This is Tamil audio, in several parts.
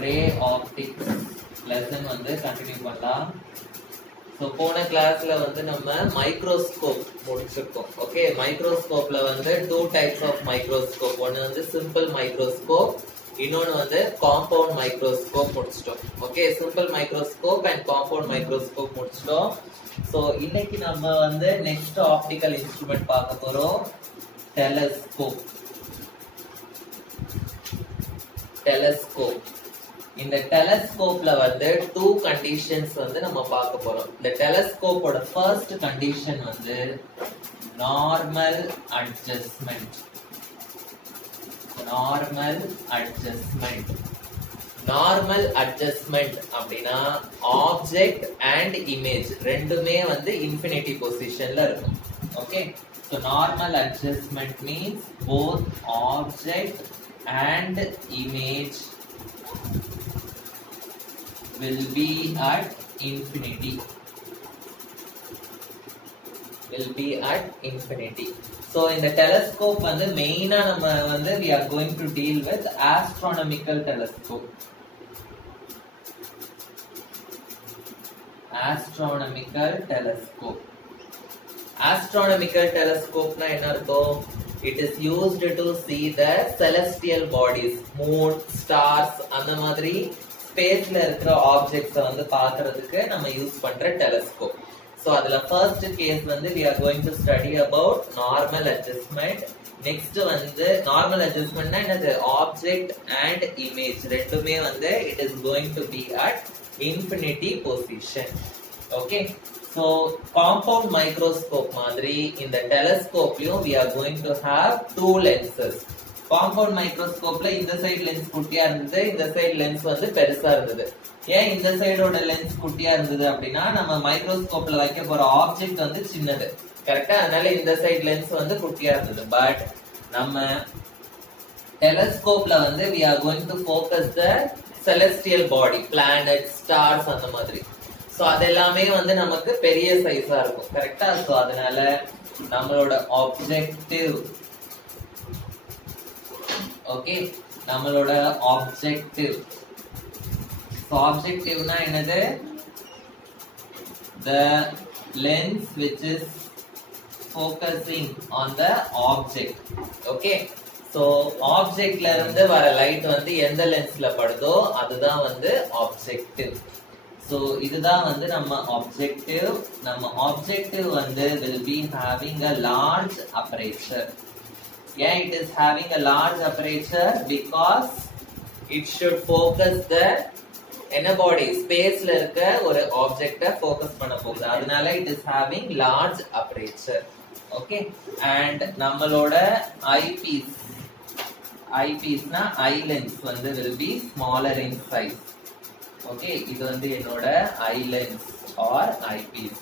ரே ஆப்டிக்ஸ் லெசன் வந்து கண்டினியூ பண்ணலாம். ஸோ போன கிளாஸ்ல வந்து நம்ம மைக்ரோஸ்கோப் முடிச்சிருக்கோம். ஓகே, மைக்ரோஸ்கோப்ல வந்து 2 டைப்ஸ் ஆஃப் மைக்ரோஸ்கோப். ஒன்னு வந்து சிம்பிள் மைக்ரோஸ்கோப், இன்னொன்னு வந்து காம்பவுண்ட் மைக்ரோஸ்கோப் முடிச்சிட்டோம். Okay, simple microscope and compound microscope முடிச்சிட்டோம். ஸோ இன்னைக்கு நம்ம வந்து நெக்ஸ்ட் ஆப்டிக்கல் இன்ஸ்ட்ருமெண்ட் பார்க்க போறோம், டெலஸ்கோப். டெலஸ்கோப், இந்த டெலஸ்கோப்ல வந்து 2 கண்டிஷன்ஸ் வந்து நம்ம பார்க்க போறோம். இந்த டெலஸ்கோப்போட ஃபர்ஸ்ட் கண்டிஷன் வந்து normal adjustment. Normal adjustment. Normal adjustment அப்படின்னா ஆப்ஜெக்ட் அண்ட் இமேஜ் ரெண்டுமே வந்து இன்ஃபினிட்டி பொசிஷன்ல இருக்கும். Okay, so normal adjustment means both object and image will be at infinity. Will be at infinity. So in the telescope வந்து மெயினா நம்ம வந்து we are going to deal with astronomical telescope. Astronomical telescope. Astronomical telescope na enna irukkum? It is used to see the celestial bodies, moon, stars, அந்த மாதிரி ஸ்பேஸ்ல இருக்கிற ஆப்ஜெக்ட்ஸ் வந்து பார்க்கிறதுக்கு நம்ம யூஸ் பண்ற டெலஸ்கோப். சோ அதுல ஃபர்ஸ்ட் கேஸ் வந்து we are going to study about normal adjustment. Next வந்து நார்மல் அட்ஜஸ்ட்மெண்ட்னா என்னது? ஆப்ஜெக்ட் அண்ட் இமேஜ் ரெண்டுமே வந்து it is going to be at infinity position. Okay, so compound microscope மாதிரி இந்த டெலஸ்கோப்லயும் we are going to have 2 lenses. Compound மைக்ரோஸ்கோப்ல இந்த சைடு லென்ஸ் குட்டியா இருந்தது, இந்த சைடு லென்ஸ் வந்து பெருசா இருந்தது. ஏன் இந்த சைடோட லென்ஸ் குட்டியா இருந்தது அப்படின்னா நம்ம மைக்ரோஸ்கோப்ல வைக்க போற ஆப்ஜெக்ட் வந்து சின்னது, கரெக்டா? அதனால இந்த சைடு லென்ஸ் வந்து குட்டியா இருந்தது. பட் நம்ம டெலஸ்கோப்ல வந்து we are going to focus the celestial body, planets, stars அந்த மாதிரி. சோ அதெல்லாமே வந்து நமக்கு பெரிய சைஸா இருக்கும், கரெக்டா? சோ அதனால நம்மளோட ஆப்ஜெக்டிவ், ஓகே, நம்மளோட ஆப்ஜெக்டிவ். சோ ஆப்ஜெக்டிவ்னா என்னது? the lens which is focusing on the object. Okay, so ஆப்ஜெக்ட்ல இருந்து வர லைட் வந்து எந்த லென்ஸ்ல படுதோ அதுதான் வந்து ஆப்ஜெக்டிவ். சோ இதுதான் வந்து நம்ம ஆப்ஜெக்டிவ். நம்ம ஆப்ஜெக்டிவ் வந்து will be having a large aperture. Yeah, it is having a large aperture because it should focus the body, ஸ்பேஸ்ல இருக்க ஒரு ஆப்ஜெக்ட ஃபோக்கஸ் பண்ண போகுது. அதனால it is having large aperture. Okay, and நம்மளோட ஐபீஸ், ஐபீஸ்னா ஐ லென்ஸ் வந்து will be smaller in size. Okay, இது வந்து என்னோட ஐ lens or eyepiece.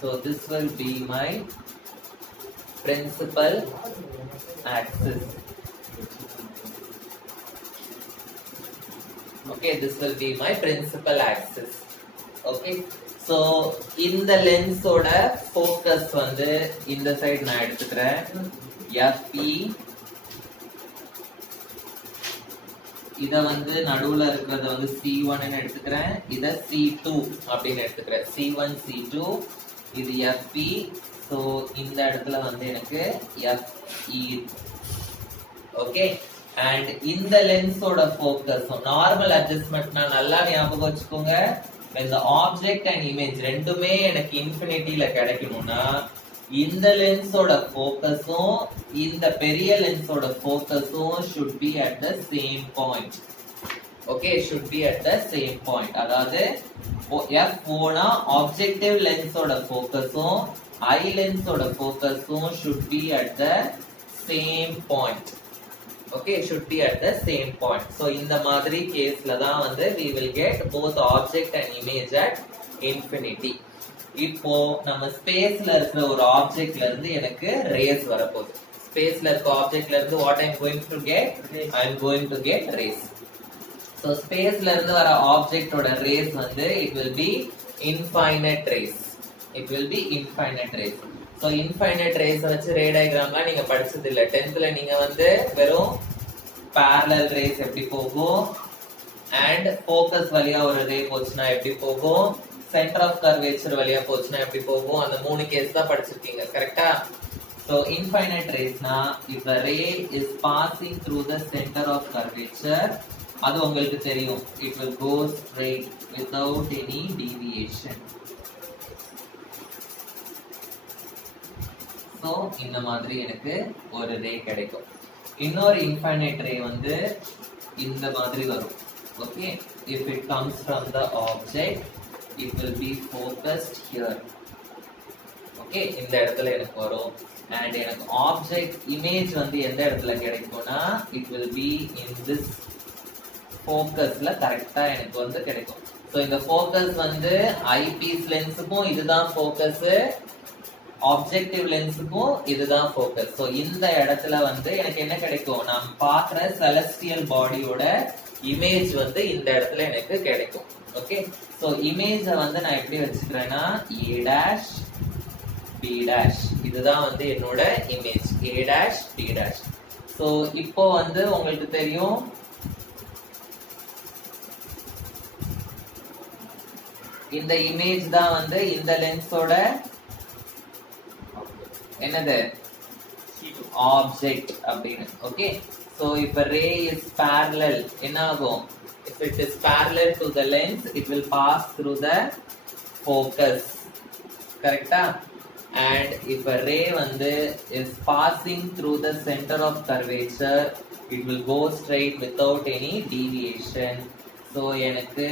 So this will be my principal axis. Okay, this will be my principal axis. Okay, so இந்த லென்ஸோட ஃபோக்கஸ் வந்து இந்த சைடு நான் எடுத்துக்கிறேன் FE. இத வந்து நடுவுல இருக்கிறத வந்து C1 ன்னு எடுத்துக்கிறேன், இத C2 அப்படின்னு எடுத்துக்கிறேன். C1 C2, இது FE. சோ இந்த இடத்துல வந்து எனக்கு FE. ஓகே, அண்ட் இந்த லென்ஸோட ஃபோக்கஸ் நார்மல் அட்ஜஸ்ட்மெண்ட்னா நல்லா ஞாபகம் வச்சுக்கோங்க. இந்த ஆப்ஜெக்ட் அண்ட் இமேஜ் ரெண்டுமே எனக்கு இன்ஃபினிட்டில கிடைக்கணும்னா இந்த லென்ஸோட ஃபோக்கஸும் இந்த பெரிய லென்ஸோட ஃபோக்கஸும் should be at the same point. Okay, should be at the same point. அதாவது F0 னா ஆப்ஜெக்டிவ் லென்ஸோட ஃபோக்கஸும் ஐ லென்ஸோட ஃபோக்கஸும் should be at the same point. Okay, should be at the same point. So இந்த மாதிரி கேஸ்ல தான் வந்து we will get both object and image at infinity. இப்போ நம்ம ஸ்பேஸ்ல இருக்கிற ஒரு ஆப்ஜெக்ட்ல இருந்து எனக்கு ரேஸ் வரப்போகுது. ஸ்பேஸ்ல இருக்க ஆப்ஜெக்ட்ல இருந்து what I am going to get? I am going to get rays. So ஸ்பேஸ்ல இருந்து வர ஆப்ஜெக்ட்டோட ரேஸ் வந்து it will be infinite rays. It will be infinite rays. So infinite rays வச்சு ரே டயகிராம்லாம் நீங்க படிச்சது இல்ல. 10th ல நீங்க வந்து வெறும் parallel rays எப்படி போகும், அண்ட் ஃபோக்கஸ் வழியா ஒரு ரே போச்சுன்னா எப்படி போகும், சென்டர் ஆஃப் கர்வேச்சர் வழியா போச்சுன்னா எப்படி போகும், அந்த 3 கேஸ் தான் படிச்சிருக்கீங்க கரெக்டா. So infinite rays na if the ray is passing through the center of curvature அது உங்களுக்கு தெரியும், it will go straight without any deviation. So இந்த மாதிரி எனக்கு ஒரு ரே கிடைக்கும். இன்னொரு infinite ray வந்து இந்த மாதிரி வரும். Okay, if it comes from the object it will be focused here. Okay, இந்த இடத்துல எனக்கு வரும். And எனக்கு ஆப்ஜெக்ட் இமேஜ் வந்து எந்த இடத்துல கிடைக்கும்னா it will be in this ஃபோக்கஸ்ல கரெக்டா எனக்கு வந்து கிடைக்கும். ஸோ இந்த ஃபோக்கஸ் வந்து ஐபீஸ் லென்ஸுக்கும் இதுதான் ஃபோக்கஸ், ஆப்ஜெக்டிவ் லென்ஸுக்கும் இதுதான் ஃபோக்கஸ். ஸோ இந்த இடத்துல வந்து எனக்கு என்ன கிடைக்கும், நான் பார்க்குற செலஸ்டியல் பாடியோட இமேஜ் வந்து இந்த இடத்துல எனக்கு கிடைக்கும். ஓகே, ஸோ இமேஜை வந்து நான் எப்படி வச்சுக்கிறேன்னா a dash b dash, இதுதான் வந்து என்னோட image a dash b dash. So இப்போ வந்து உங்களுக்கு தெரியும் இந்த இமேஜ் தான் வந்து இந்த லென்ஸோட என்னது ஆப்ஜெக்ட் அப்படின்னு. ஓகே, ஸோ இப்போ ரே இஸ் parallel என்ன ஆகும், if it is parallel to the lens it will pass through the focus, கரெக்டா. and if a ray வந்து is passing through the center of curvature it will go straight without any deviation. so எனக்கு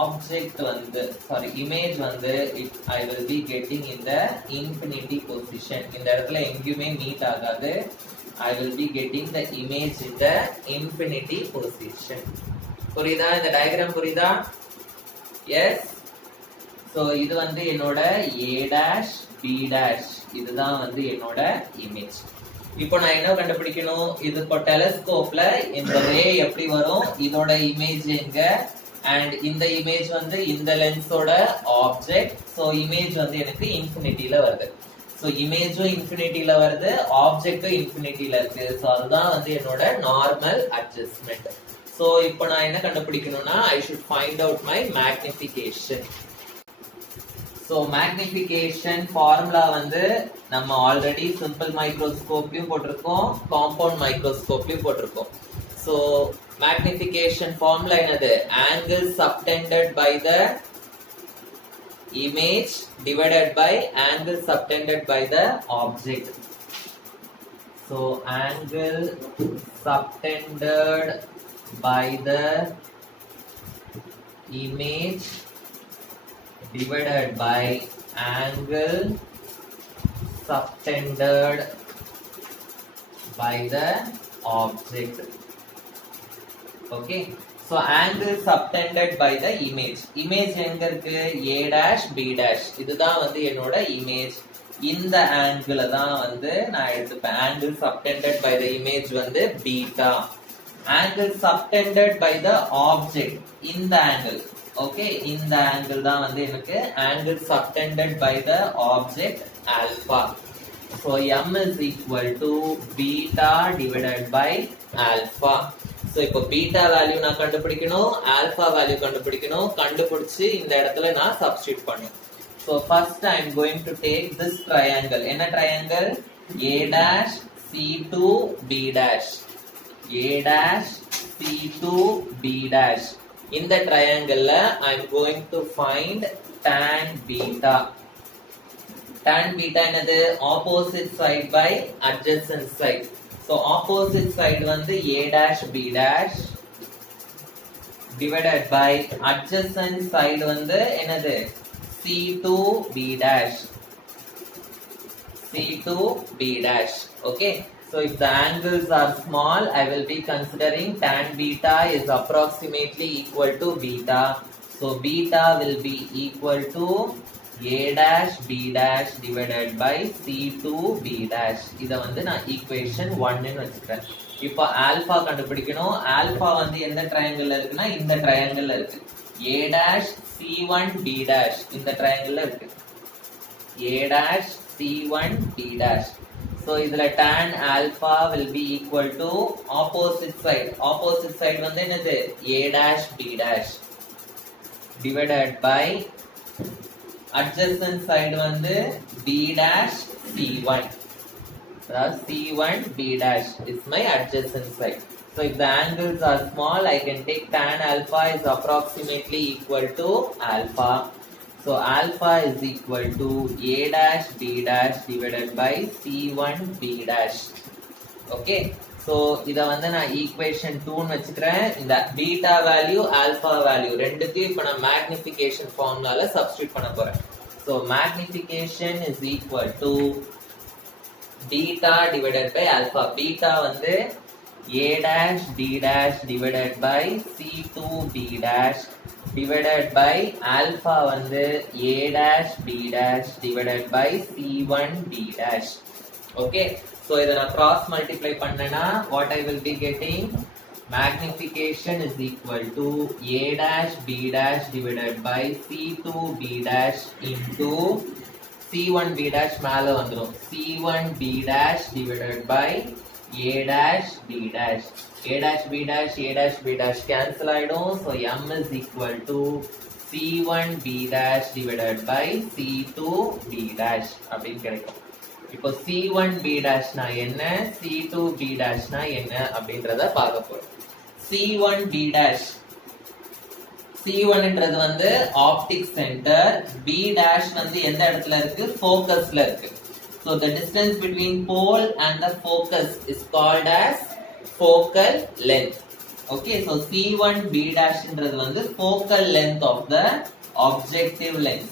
ஆப்ஜெக்ட் வந்து இமேஜ் வந்து I will be getting in the infinity position. இந்த இடத்துல எங்கேயுமே மீட் ஆகாது. I will be getting the image in the infinity position. புரியுதா, இந்த டயக்ராம் புரியுதா? எஸ். ஸோ இது வந்து என்னோட a dash b dash, இதுதான் வந்து என்னோட இமேஜ். இப்போ நான் என்ன கண்டுபிடிக்கணும், இது இப்போ டெலஸ்கோப்ல இந்த ரே எப்படி வரும், இதோட இமேஜ் எங்க, அண்ட் இந்த இமேஜ் வந்து இந்த லென்ஸோட ஆப்ஜெக்ட். ஸோ இமேஜ் வந்து எனக்கு இன்ஃபினிட்டில வருது. ஸோ இமேஜும் இன்ஃபினிட்டில வருது, ஆப்ஜெக்டும் இன்ஃபினிட்டில இருக்கு. ஸோ அதுதான் வந்து என்னோட நார்மல் அட்ஜஸ்ட்மெண்ட். ஸோ இப்போ நான் என்ன கண்டுபிடிக்கணும்னா I should find out my magnification. So magnification formula வந்து நம்ம ஆல்ரெடி சிம்பிள் மைக்ரோஸ்கோப்லயும் போட்டிருக்கோம், காம்பவுண்ட் மைக்ரோஸ்கோப்லயும் போட்டிருக்கோம். ஸோ மேக்னிஃபிகேஷன் ஃபார்முலா என்னது, angle subtended by the image divided by angle subtended by the object. So angle subtended by the image divided by angle subtended by the object. Okay, so angle subtended by the image எங்க இருக்கு, a dash b dash, இதுதான் வந்து என்னோட இமேஜ். இந்த ஆங்கிள் தான் வந்து நான் எடுத்துப்பேன். angle subtended by the image வந்து beta, angle subtended by the object இந்த ஆங்கிள். ஓகே, இந்த ஆங்கிள் தான் வந்து எனக்கு angle subtended by the object alpha. So m is equal to beta divided by alpha. So இப்போ பீட்டா வேல்யூ நான் கண்டுபிடிக்கணும், ஆல்பா வேல்யூ கண்டுபிடிக்கணும். கண்டுபிடிச்சு இந்த இடத்துல நான் சப்ஸ்டிட்யூட் பண்ணணும். So first I am going to take this triangle. என்ன triangle, a dash c2 b dash, a dash c2 b dash. இந்த triangle I am going to find tan beta. Tan beta என்னது, opposite side by adjacent side. So opposite side வந்து a dash b dash divided by adjacent side வந்து என்னது c2 b dash, c2 b dash. Okay, so if the angles are small I will be considering tan beta is approximately equal to beta. So beta will be equal to a dash b dash divided by c2 b dash. இத வந்து நான் equation 1 ன்னு வச்சுக்கிறேன். இப்போ ஆல்பா கண்டுபிடிக்கணும். ஆல்பா வந்து எந்த ட்ரையாங்கிள்ல இருக்குன்னா இந்த ட்ரையாங்கிள்ல இருக்கு. a dash c1 b dash இந்த ட்ரையாங்கிள்ல இருக்கு. a dash c1 b dash. So இதுல tan alpha will be equal to opposite side. Opposite side வந்து என்னது? A dash B dash divided by adjacent side வந்து B dash C1. C1 B dash is my adjacent side. So if the angles are small, I can take tan alpha is approximately equal to alpha. So alpha is equal to A dash B dash divided by C1 B dash. Okay. So இதை வந்து நான் equation 2 னு வச்சுக்கிறேன். இந்த beta value, alpha value ரெண்டுத்தையும் இப்போ நான் magnification formula substitute பண்ண போறேன். So magnification is equal to beta divided by alpha. Beta வந்து A dash D dash divided by C2 B dash divided by alpha வந்து A dash B dash divided by C1 B dash. Okay. So இதை நான் cross multiply பண்ணனா what I will be getting? Magnification is equal to A dash B dash divided by C2 B dash into C1 B dash மேல வந்துரும். C1 B dash divided by A dash B dash. A dash B dash A dash B dash cancel ஆயிடும். So M is equal to C1 B dash divided by C2 B dash அப்படின்னு கிடைக்கும். இப்போ C1 B dash நா என்ன, C2 B dash நா என்ன அப்படின்றத பார்க்க போறோம். C1 B dash, C1 ன்றது வந்து optic center, B dash வந்து எந்த இடத்துல இருக்கு, focusல இருக்கு. So the distance between pole and the focus is called as focal length. Okay, so C1 B dash ன்றது வந்து focal length of the objective lens.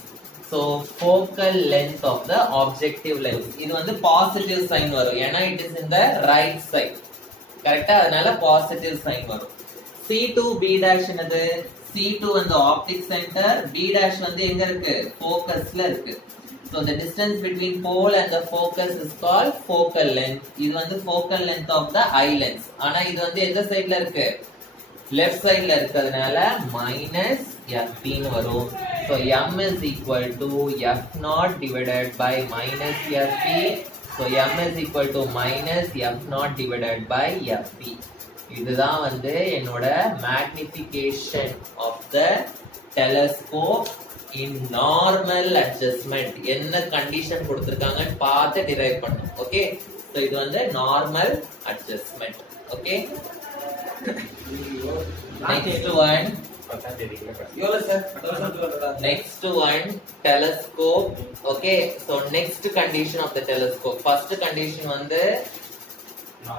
So focal length of the objective lens. இது வந்து positive sign வரும். ஏன்னா it is in the right side. கரெக்ட்டா? அதனால positive sign வரும். C2 B dash என்னது? C2 வந்து optic center, B dash வந்து எங்க இருக்கு? focusல இருக்கு. So the distance between pole and the focus is called focal length. இது வந்து focal length of the eye lens. ஆனா இது வந்து எந்த சைடுல இருக்கு? left sideல இருக்கிறதுனால minus FP னு வரும். So M is equal to F0 divided by minus FP. So M is equal to minus F0 divided by FP. இதுதான் வந்து என்னோட magnification of the telescope in normal adjustment. என்ன கண்டிஷன் கொடுத்திருக்காங்கன்னு பார்த்து டிரைவ் பண்ணணும். ஓகே, சோ இது வந்து normal adjustment. Okay, next one telescope. Okay, so next condition of the telescope. First condition வந்து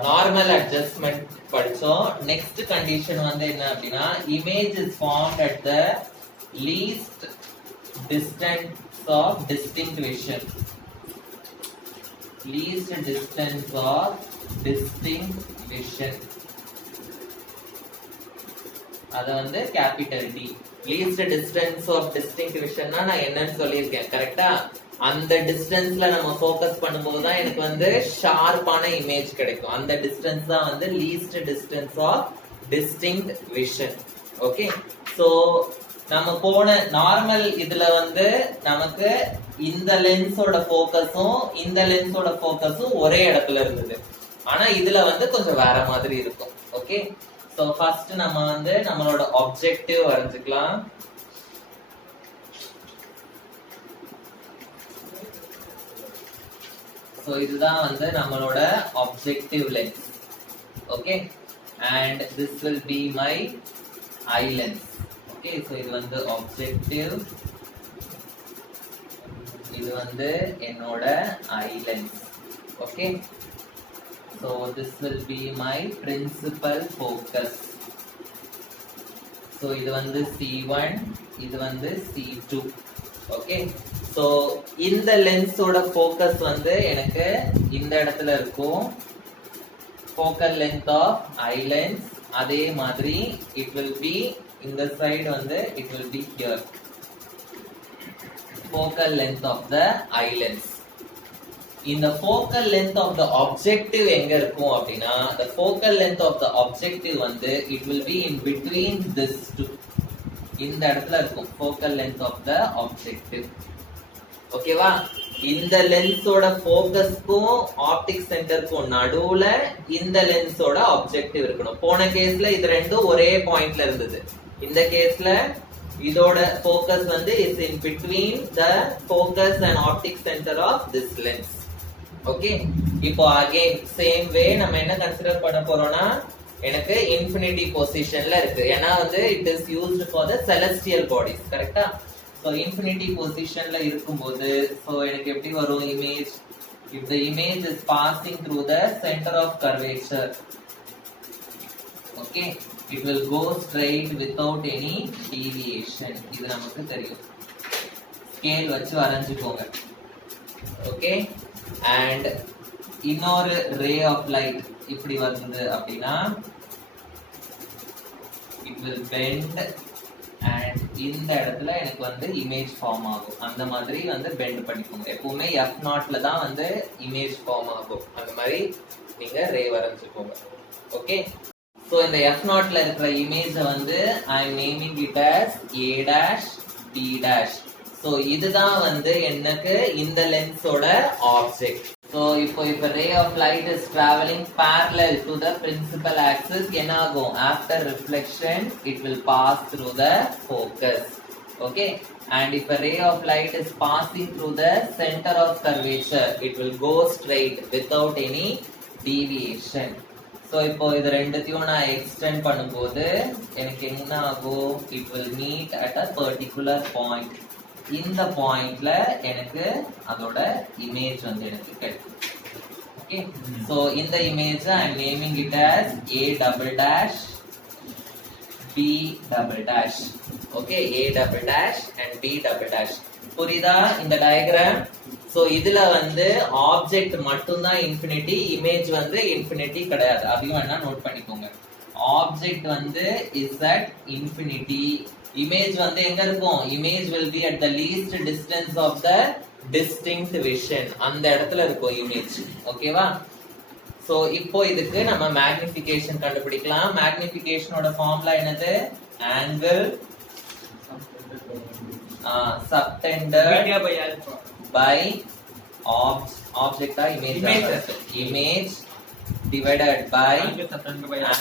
normal adjustment படிச்சோம். next condition வந்து என்ன அப்படின்னா, image is formed at the least distance of distinct vision. Least distance of distinct vision. அது வந்து capital D. Least distance of distinct vision நான் என்னன்னு சொல்லியிருக்கேன். கரெக்டா? அந்த டிஸ்டன்ஸ்ல நம்ம ஃபோக்கஸ் பண்ணும்போது தான் எனக்கு வந்து ஷார்ப்பான இமேஜ் கிடைக்கும். அந்த டிஸ்டன்ஸ் தான் வந்து least distance of distinct vision. Okay, so நம்ம போன நார்மல் இதுல வந்து நமக்கு இந்த லென்ஸோட ஃபோக்கஸும் இந்த லென்ஸோட ஃபோக்கஸும் ஒரே இடத்துல இருந்தது. ஆனா இதுல வந்து கொஞ்சம் வேற மாதிரி இருக்கும். ஓகே, சோ ஃபர்ஸ்ட் நம்ம வந்து நம்மளோட ஆப்ஜெக்டிவ் வரைஞ்சுக்கலாம். So இதுதான் வந்து நம்மளோட objective lens. Okay, and this will be my eye lens. Okay, so இது வந்து objective, இது வந்து என்னோட eye lens. Okay, so this will be my principal focus. So இது வந்து C1, இது வந்து C2. Okay, so இந்த லென்ஸோட ஃபோக்கஸ் வந்து எனக்கு இந்த இடத்துல இருக்கும். Focal length of eye lens. அதே மாதிரி இட் வில் பி இந்த சைடு வந்து it will be here. Focal length of the eye lens. இந்த focal length of the objective எங்க இருக்கும் அப்படின்னா, the focal length of the objective வந்து it will be in between this two. இந்த இடத்துல இருக்கும் focal length of the objective. ஓகேவா? இந்த லென்ஸோட ஃபோக்கஸ்க்கும் ஆப்டிக் சென்டருக்கும் நடுவுல இந்த லென்ஸோட ஆப்ஜெக்டிவ் இருக்கணும். போன கேஸ்ல இது ரெண்டும் ஒரே பாயிண்ட்ல இருந்தது. இந்த கேஸ்ல இதோட ஃபோக்கஸ் வந்து is in between the focus and optic centre of this lens. Okay, இப்போ அகைன் சேம் வே நம்ம என்ன கன்சிடர் பண்ண போறோம்னா, எனக்கு இன்ஃபினிட்டி பொசிஷன்ல இருக்கு. ஏன்னா வந்து it is used for the celestial bodies. கரெக்டா? சோ இன்ஃபினிட்டி பொசிஷன்ல இருக்கும்போது சோ எனக்கு எப்படி வரும் image? if the image is passing through the center of curvature, okay, it will go straight without any deviation. இது நமக்கு தெரியும். ஸ்கேல் வச்சு வரைஞ்சுக்கோங்க. ஓகே, and இன்னொரு ray of light இப்படி வருது அப்படின்னா it will bend and இந்த இடத்துல எனக்கு வந்து இமேஜ் ஃபார்ம் ஆகும். அந்த மாதிரி வந்து பெண்ட் பண்ணிக்கோங்க. எப்பவுமே F0ல தான் வந்து இமேஜ் ஃபார்ம் ஆகும். அந்த மாதிரி நீங்க ரே வரைஞ்சுக்கோங்க. ஓகே, சோ இந்த F0ல இருக்கிற இமேஜ் வந்து I am naming it as A dash B dash. So இதுதான் வந்து எனக்கு இந்த லென்ஸோட object. So if a ray of light is traveling parallel to the principal axis, என்ன ஆகும்? After reflection it will pass through the focus. Okay, and if a ray of light is passing through the center of curvature, it will go straight without any deviation. So இப்போ இது ரெண்டுத்தையும் நான் எக்ஸ்டெண்ட் பண்ணும்போது எனக்கு என்ன ஆகும்? It will meet at a particular point. இந்த பாயிண்ட்ல எனக்கு அதோட இமேஜ் வந்து எனக்கு கிடைக்கும். ஓகே, சோ இந்த image I am naming it as A double dash B double dash. Okay, A double dash and B double dash. புரியுதா இந்த டயகிராம்? சோ இதுல வந்து ஆப்ஜெக்ட் மட்டும் தான் இன்ஃபினிட்டி, இமேஜ் வந்து இன்ஃபினிட்டி கிடையாது. அதையும் வேணா நோட் பண்ணிக்கோங்க. ஆப்ஜெக்ட் வந்து இஸ் அட் இன்ஃபினிட்டி, இமேஜ் வந்து எங்க இருக்கும்? Image will be at the least distance of the distinct vision. அந்த இடத்துல இருக்கும் இமேஜ். ஓகேவா? சோ இப்போ இதுக்கு நம்ம மேக்னிஃபிகேஷன் கண்டுபிடிக்கலாம். மேக்னிஃபிகேஷனோட ஃபார்முலா என்னது? Angle subtended by object image divided by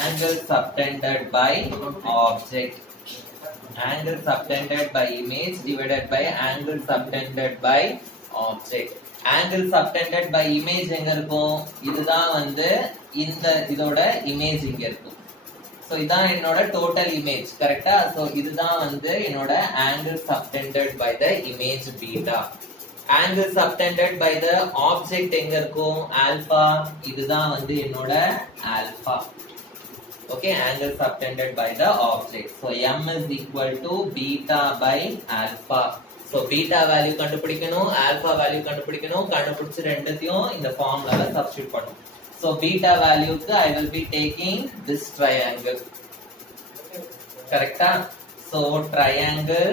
angle subtended by object. Angle subtended by image divided by angle subtended by object. Angle subtended by image எங்க இருக்கும்? இதுதான் வந்து இந்த இதோட இமேஜ் இங்க இருக்கும். சோ இதான் என்னோட டோட்டல் இமேஜ். கரெக்ட்டா? சோ இதுதான் வந்து என்னோட angle subtended by the image beta. Angle subtended by the object எங்க இருக்கும்? alpha. இதுதான் வந்து என்னோட alpha. Okay, angle subtended by the object. So m is equal to beta by alpha. So beta value கண்டுபிடிக்கணும், alpha value கண்டுபிடிக்கணும். கண்டுபிடிச்சு ரெண்டுத்தையும் இந்த ஃபார்முலால சப்ஸ்டிட்யூட் பண்ணனும். So beta value க்கு I will be taking this triangle. கரெக்ட்டா? So triangle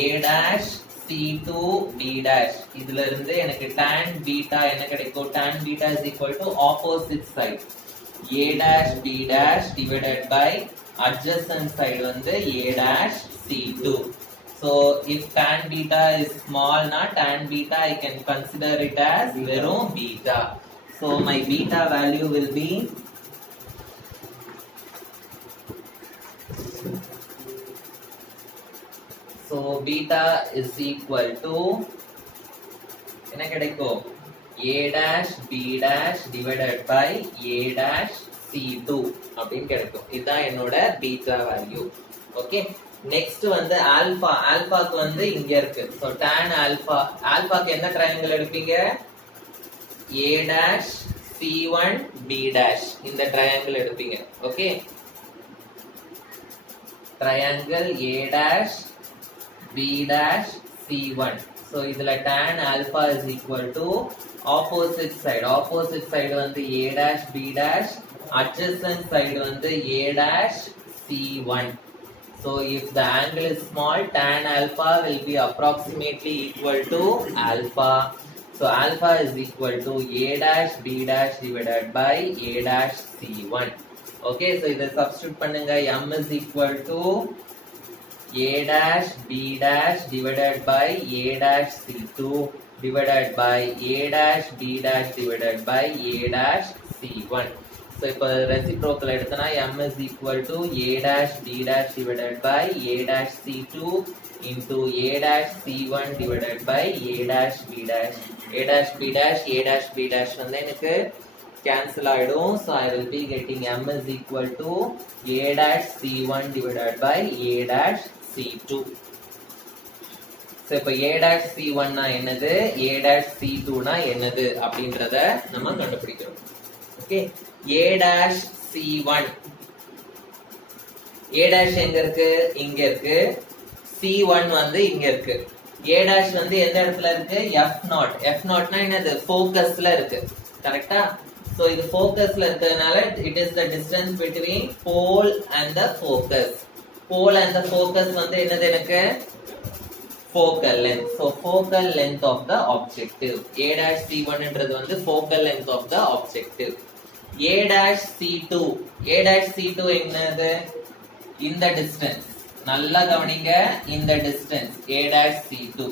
A dash C2 B dash. இதுல இருந்து எனக்கு tan beta என்ன கிடைக்கும்? Tan beta is equal to opposite side. A dash B dash divided by adjacent side வந்து A dash C2. So if tan beta is small na, tan beta I can consider it as verum beta. So my beta value will be so beta is equal to என்ன கிடைக்கும்? A dash B dash divided by A dash C2 அப்படின்னு கிடைக்கும். இதுதான் என்னோட பீட்டா வேல்யூ. ஓகே, நெக்ஸ்ட் வந்து ஆல்பா. ஆல்பாக்கு வந்து இங்க இருக்கு. So tan alpha. ஆல்பாக்கு என்ன ட்ரையாங்கிள் எடுப்பீங்க? A dash C1 B dash. இந்த ட்ரையாங்கிள் எடுப்பீங்க. Okay, triangle A dash B dash C1. So இதுல tan alpha is equal to opposite side. Opposite side வந்து A dash B dash, adjacent side வந்து A dash C1. So if the angle is small, tan alpha will be approximately equal to alpha. So alpha is equal to A dash B dash divided by A dash C1. Okay, so இதை substitute பண்ணுங்க. M is equal to A dash B dash divided by A dash C2. divided by a dash b dash divided by a dash c1. So இப்போ reciprocal எடுத்தனா m is equal to a dash b dash divided by a dash c2 into a dash c1 divided by a dash b dash. a dash b dash a dash b dash வந்து எனக்கு cancel ஆயிடும். So I will be getting m is equal to a dash c1 divided by a dash c2. So இப்போ a dash c1 னா என்னது, a dash c2 னா என்னது அப்படின்றத நம்ம கண்டுபிடிக்கிறோம். Okay, a dash c1, a dash எங்க இருக்கு, இங்க இருக்கு. c1 வந்து இங்க இருக்கு. a dash வந்து எந்த இடத்துல இருக்கு, f0. f0 னா என்னது, ஃபோக்கஸ்ல இருக்கு. கரெக்ட்டா? சோ இது ஃபோக்கஸ்ல இருக்கிறதுனால it is the distance between pole and the focus. pole and the focus வந்து என்னது எனக்கு, focal length. So focal length of the objective. a dash c1 ன்றது வந்து focal length of the objective. a dash c2, a dash c2 என்னது, இந்த distance. நல்லா கவனிங்க, இந்த distance a dash c2.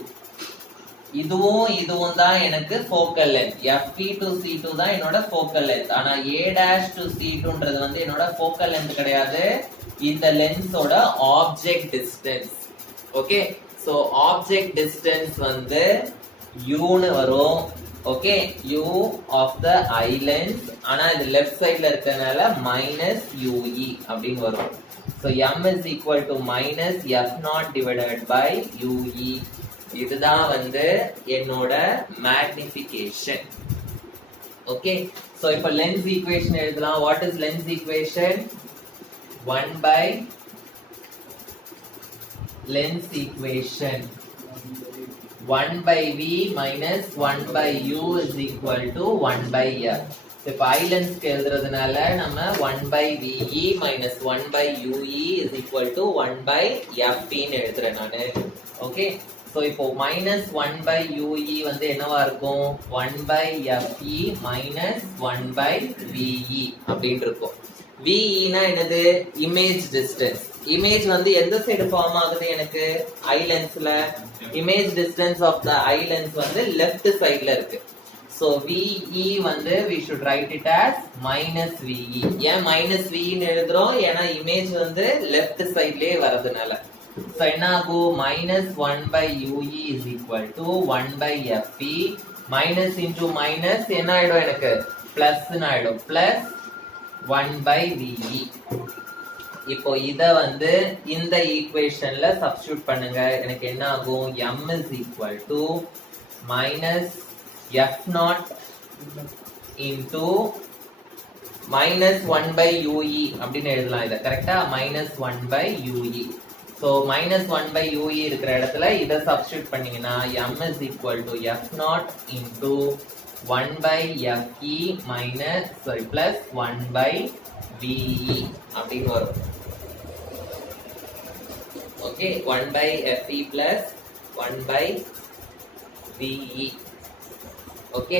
இதுவும் தான் எனக்கு focal length. fe to c2 தான் என்னோட focal length. ஆனா a dash to c2ன்றது வந்து என்னோட focal length கிடையாது, இந்த லென்ஸோட object distance. Okay, so object distance வந்து u னு வரும். Okay, u of the eye length. ஆனா இது லெஃப்ட் சைடுல இருக்கறனால -ue அப்படின்னு வரும். So m is equal to minus f0 divided by ue. இதுதான் வந்து என்னோட magnification. ஓகே, so இப்போ lens equation எழுதலாம். What is lens equation? 1 by lens equation 1 by v minus 1 by u is equal to 1 by f. இப்போ I lens எழுதுறதுனால நம்ம 1 by ve minus 1 by ue is equal to 1 by f ன்னு எழுதுறேன் நானு. ஓகே, சோ இப்போ minus 1 by ue வந்து என்னவா இருக்கும், 1 by fe minus 1 by ve அப்படின்னு இருக்கும். ve னா என்னது, இமேஜ் டிஸ்டன்ஸ். இமேஜ் வந்து எந்த சைடு ஃபார்ம் ஆகுது எனக்கு, ஐ லென்ஸ்ல. Image distance of the eye lens வந்து லெஃப்ட் சைடுல இருக்கு. சோ ve வந்து we should write it as minus ve. ஏன் minus ve ன்னு எழுதுறோம், ஏன்னா இமேஜ் வந்து லெஃப்ட் சைடுலயே வரதுனால. சோ என்ன ஆகும், minus 1 by ue is equal to 1 by fe. minus into minus என்ன ஆயிடும் எனக்கு, பிளஸ் ஆயிடும். Plus 1 by ve. இப்போ இத வந்து இந்த ஈக்குவேஷன்ல சப்ஸ்டிட்யூட் பண்ணுங்க. எனக்கு என்ன ஆகும், m is equal to minus f0 into minus 1 by ue அப்படின்னு எழுதலாம் இத. கரெக்ட்டா, minus 1 by ue. so minus 1 by ue இருக்கிற இடத்துல இத சப்ஸ்டிட்யூட் பண்ணீங்கன்னா m is equal to f0 into 1 by fe minus plus 1 by ve அப்படின்னு வரும். Okay, 1 by fe plus 1 by ve. Okay,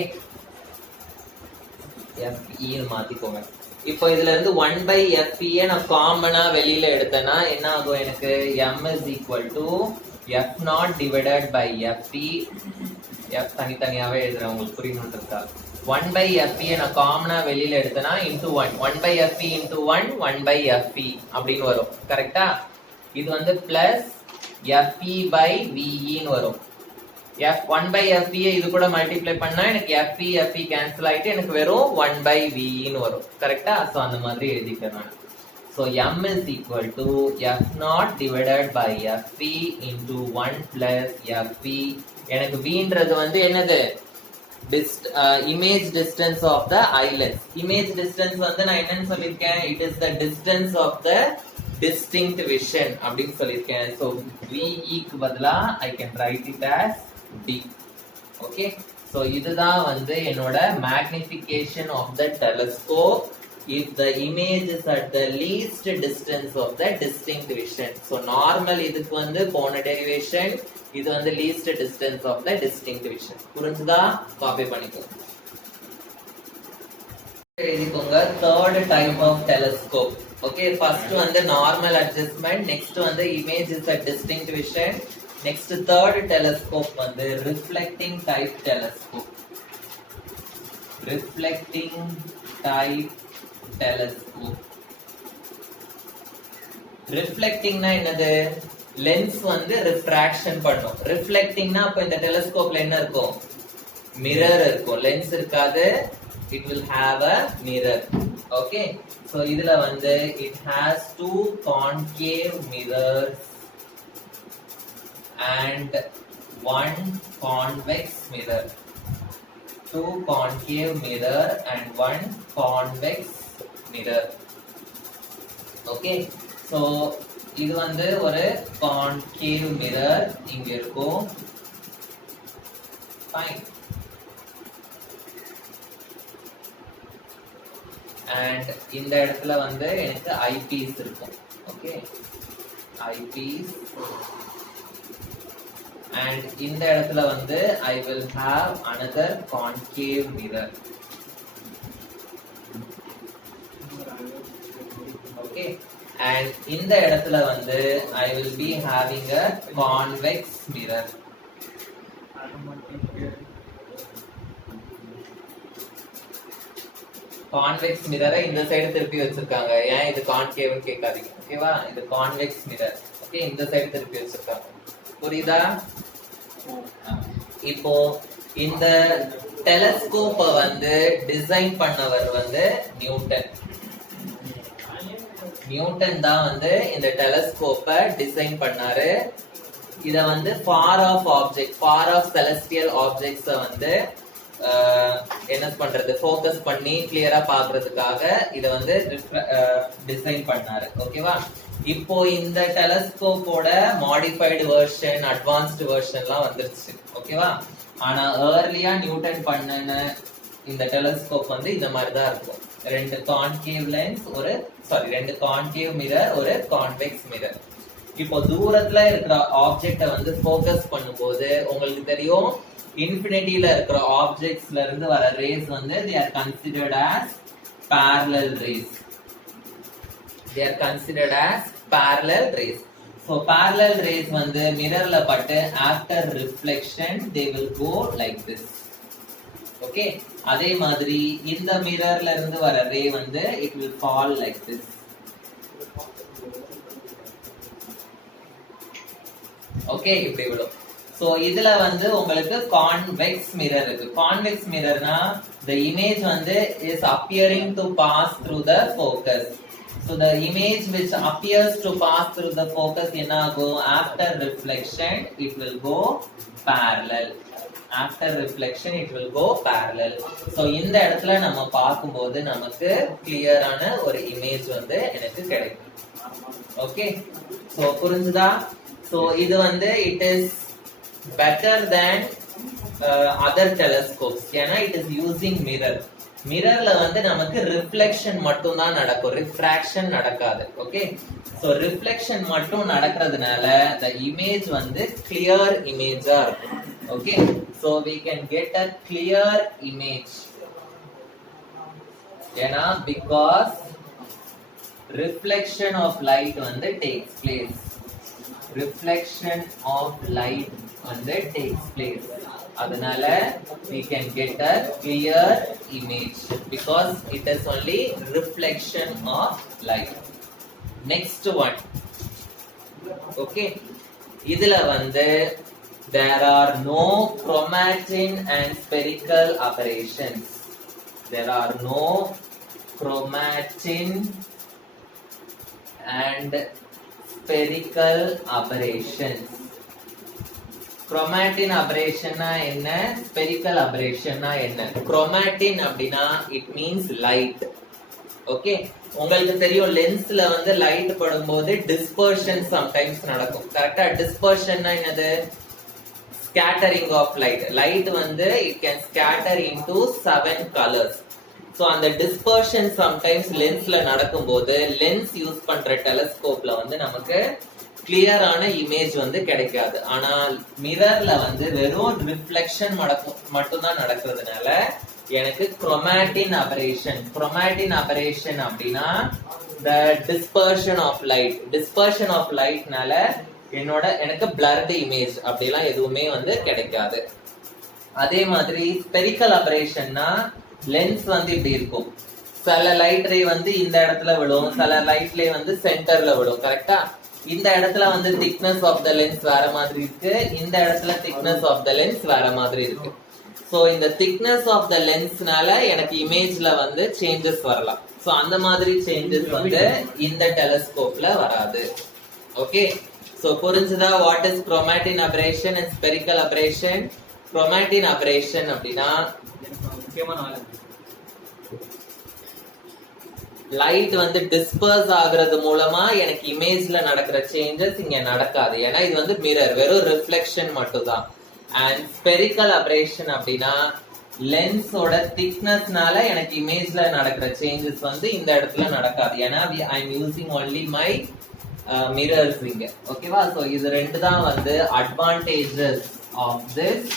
fe ன்னு மாத்திக்கோங்க. இப்போ இதுல இருந்து 1 by fe நான் காமனா வெளியில எடுத்தேன்னா என்ன ஆகும் எனக்கு, m is equal to f0 divided by fe. f தனித்தனியாவே எழுதுறேன் உங்களுக்கு புரியணும்ன்றதுக்கா. 1 by fe நான் காமனா வெளியில எடுத்தேன்னா into 1. 1 by fe into 1 1 by fe அப்படின்னு வரும். கரெக்ட்டா? இது வந்து பிளஸ் fe by ve ன்னு வரும். 1 by fe இது கூட மல்டிப்ளை பண்ணா எனக்கு fe கேன்சல் ஆயிட்டு எனக்கு வெறும் 1 by ve ன்னு வரும். கரெக்ட்டா? சோ அந்த மாதிரி எழுதிக்கிறேன் நான். So m is equal to f0 divided by fe into 1 plus fe. எனக்கு v ன்றது வந்து என்னது, image distance of the eye lens. image distance வந்து நான் என்னன்னு சொல்லிருக்கேன், it is the distance of the distinct vision அப்படின்னு சொல்லிருக்கேன். so ve க்கு பதிலா I can write it as d. okay, so இதுதான் வந்து என்னோட magnification of the telescope if the image is at the least distance of the distinct vision. so normal இதுக்கு வந்து போன derivation, இது வந்து least distance of the distinct vision. புரிஞ்சுதா? காப்பி பண்ணிக்கோங்க. எழுதிக்கோங்க third type of telescope. okay, first வந்து normal adjustment, next வந்து image is a distinct vision, next third telescope வந்து reflecting type telescope. Reflecting type telescope. ரிஃப்ளெக்டிங்னா என்னது? லென்ஸ் வந்து ரிஃப்ராக்ஷன் பண்ணும். ரிஃப்ளெக்டிங்னா அப்ப இந்த டெலஸ்கோப்ல என்ன இருக்கும்? மிரர் இருக்கும். லென்ஸ் இருக்காது. It will have a mirror. Okay, so இதுல வந்து it has two concave mirrors and one convex mirror. Two concave mirror and one convex mirror. Okay, so இது வந்து ஒரு concave mirror இங்க இருக்கும். Fine. And இந்த இடத்துல வந்து எனக்கு ஐபீஸ் இருக்கும். Okay, eyepiece. And இந்த இடத்துல வந்து I will have another concave mirror. Okay, and இந்த இடத்துல வந்து I will be having a convex mirror. Convex மிரரை இந்த சைடு திருப்பி வச்சிருக்காங்க. ஏன் இது கான்கேவ்னு கேட்காதீங்க. ஓகேவா? இது கான்வெக்ஸ் மிரர். ஓகே, இந்த சைடு திருப்பி வச்சிருக்காங்க. புரியுதா? இப்போ இந்த டெலஸ்கோப்பை வந்து டிசைன் பண்ணவர் வந்து நியூட்டன். நியூட்டன் தான் வந்து இந்த டெலஸ்கோப்பை டிசைன் பண்ணாரு. இத வந்து far off object, far off celestial ஆப்ஜெக்ட்ஸை வந்து என்ன பண்றது, ஃபோக்கஸ் பண்ணி கிளியரா பாக்குறதுக்காக இத வந்து டிசைன் பண்ணாரு. ஓகேவா? இப்போ இந்த டெலஸ்கோப்போட மாடிஃபைடு வெர்ஷன், அட்வான்ஸ்டு வெர்ஷன்லாம் வந்துருச்சு. ஓகேவா? ஆனா ஏர்லியா நியூட்டன் பண்ணன இந்த டெலஸ்கோப் வந்து இந்த மாதிரி தான் இருக்கும். ரெண்டு கான்கேவ் லென்ஸ், ரெண்டு கான்கேவ் மிரர், ஒரு கான்வெக்ஸ் மிரர். இப்போ தூரத்துல இருக்கிற ஆப்ஜெக்ட வந்து ஃபோக்கஸ் பண்ணும்போது உங்களுக்கு தெரியும், இன்ஃபினிட்டில இருக்கிற ஆப்ஜெக்ட்ஸ்ல இருந்து வர ரேஸ் வந்து they are considered as parallel rays. They are considered as parallel rays. So parallel rays வந்து மிரர்ல பட்டு after reflection they will go like this. Okay, அதே மாதிரி இந்த மிரர்ல இருந்து வர ரே வந்து it will fall like this. Okay, இப்படி விடும். So இதுல வந்து உங்களுக்கு கான்வெக்ஸ் மிரர் இருக்கு. கான்வெக்ஸ் மிரர்னா the image வந்து is appearing to pass through the focus. So the image which appears to pass through the focus என்ன ஆகும்? After reflection it will go parallel. After reflection it will go parallel. So இந்த இடத்துல நம்ம பார்க்கும்போது நமக்கு கிளியரான ஒரு இமேஜ் வந்து எனக்கு கிடைக்கும். ஓகே, சோ புரிஞ்சுதா? So இது வந்து it is better than other telescopes. ஏன்னா it is using mirror. மிரர்ல வந்து நமக்கு ரிஃப்ளெக்ஷன் மட்டும் தான் நடக்கும், ரிஃப்ராக்ஷன் நடக்காது. ஓகே, சோ ரிஃப்ளெக்ஷன் மட்டும் நடக்கிறதுனால the image வந்து clear இமேஜா இருக்கும். Okay, so we can get a clear image. ஏன்னா because reflection of light வந்து takes place. Reflection of light வந்து takes place. அதனால we can get a clear image because it is only reflection of light. Next one. Okay, இதுல வந்து there are no chromatin and spherical aberrations. There are no chromatin and spherical aberrations. Chromatin aberration na enna, spherical aberration na enna? Chromatin அப்படினா it means light. Okay, உங்களுக்கு தெரியும் லென்ஸ்ல வந்து லைட் படும்போது dispersion sometimes நடக்கும். கரெக்ட்டா? dispersion னா என்னது? scattering of light. Light வந்து it can scatter into 7 colors. So அந்த dispersion sometimes லென்ஸ்ல நடக்கும்போது லென்ஸ் யூஸ் பண்ற டெலஸ்கோப்ல வந்து நமக்கு கிளியரான இமேஜ் வந்து கிடைக்காது. ஆனா மிரர்ல வந்து வெறும் ரிஃப்ளெக்ஷன் மட்டும் தான் நடக்கிறதுனால எனக்கு chromatin aberration. chromatin aberration அப்படினா the dispersion of light. dispersion of light நால எனக்கு blurred இமேஜ் அப்படிலாம் எதுவுமே வந்து கிடைக்காது. அதே மாதிரி ஸ்பெரிக்கல் அபரேஷன்னா லென்ஸ் வந்து இப்படி இருக்கும். சில லைட் ரே வந்து இந்த இடத்துல விடும், சில லைட் ரே வந்து சென்டர்ல விடும். கரெக்டா? இந்த இடத்துல வந்து திக்னஸ் ஆஃப் த லென்ஸ் வேற மாதிரி இருக்கு, இந்த இடத்துல திக்னஸ் ஆஃப் த லென்ஸ் வேற மாதிரி இருக்கு. சோ இந்த திக்னஸ் ஆஃப் த லென்ஸ்னால எனக்கு இமேஜ்ல வந்து சேஞ்சஸ் வரலாம். சோ அந்த மாதிரி சேஞ்சஸ் வந்து இந்த டெலஸ்கோப்ல வராது. ஓகே, சோ புரிஞ்சுதா? What is chromatin aberration and spherical aberration? chromatin aberration அப்படின்னா லைட் வந்து டிஸ்பர்ஸ் ஆகுறது மூலமா எனக்கு இமேஜ்ல நடக்கிற சேஞ்சஸ் இங்க நடக்காது. ஏன்னா இது வந்து மிரர், வெறும் ரிஃப்ளெக்ஷன் மட்டும் தான். அண்ட் ஸ்பெரிக்கல் அபரேஷன் அப்படின்னா லென்ஸோட திக்னஸ்னால எனக்கு இமேஜ்ல நடக்கிற சேஞ்சஸ் வந்து இந்த இடத்துல நடக்காது. ஏன்னா I am using only my mirrors இங்க. ஓகேவா? சோ இது ரெண்டு தான் வந்து advantages of this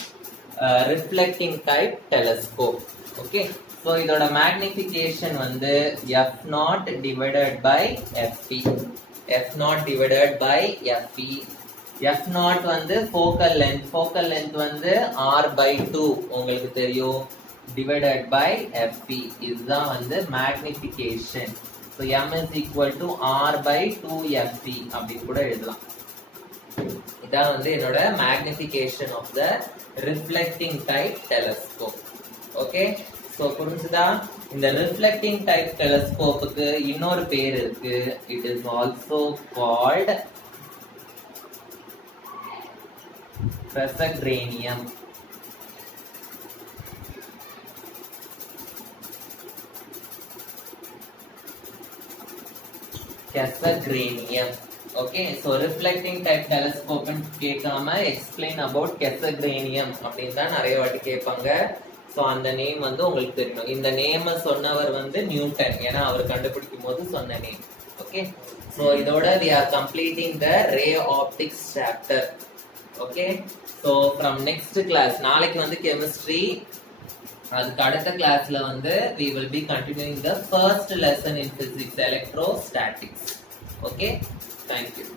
reflecting type telescope. Okay, so இதோட மேக்னிஃபிகேஷன் வந்து f0 divided by fp. f0 divided by fp. f0 வந்து focal length வந்து r/2 உங்களுக்கு தெரியும், divided by fp. இதுதான் வந்து magnification. so m is equal to r/2fp அப்படி கூட எழுதலாம். இதான் வந்து என்னோட magnification of the reflecting type telescope. Okay, so புரிஞ்சுதா? இந்த ரிஃப்ளெக்டிங் டைப் டெலஸ்கோப்புக்கு இன்னொரு பேர் இருக்கு. It is also called Cassegrainium. Cassegrainium. Okay, so reflecting type telescope கேட்காம explain about Cassegrainium அப்படின்னு தான் நிறைய வாட்டி கேட்பாங்க. ஸோ அந்த நேம் வந்து உங்களுக்கு தெரியணும். இந்த நேமை சொன்னவர் வந்து நியூட்டன், ஏன்னா அவர் கண்டுபிடிக்கும் போது சொன்ன நேம். ஓகே, ஸோ இதோட we are completing the ray optics chapter. Okay, so from next class, நாளைக்கு வந்து கெமிஸ்ட்ரி, அதுக்கு அடுத்த கிளாஸ்ல வந்து we will be continuing the first lesson in physics, electrostatics. Okay, thank you.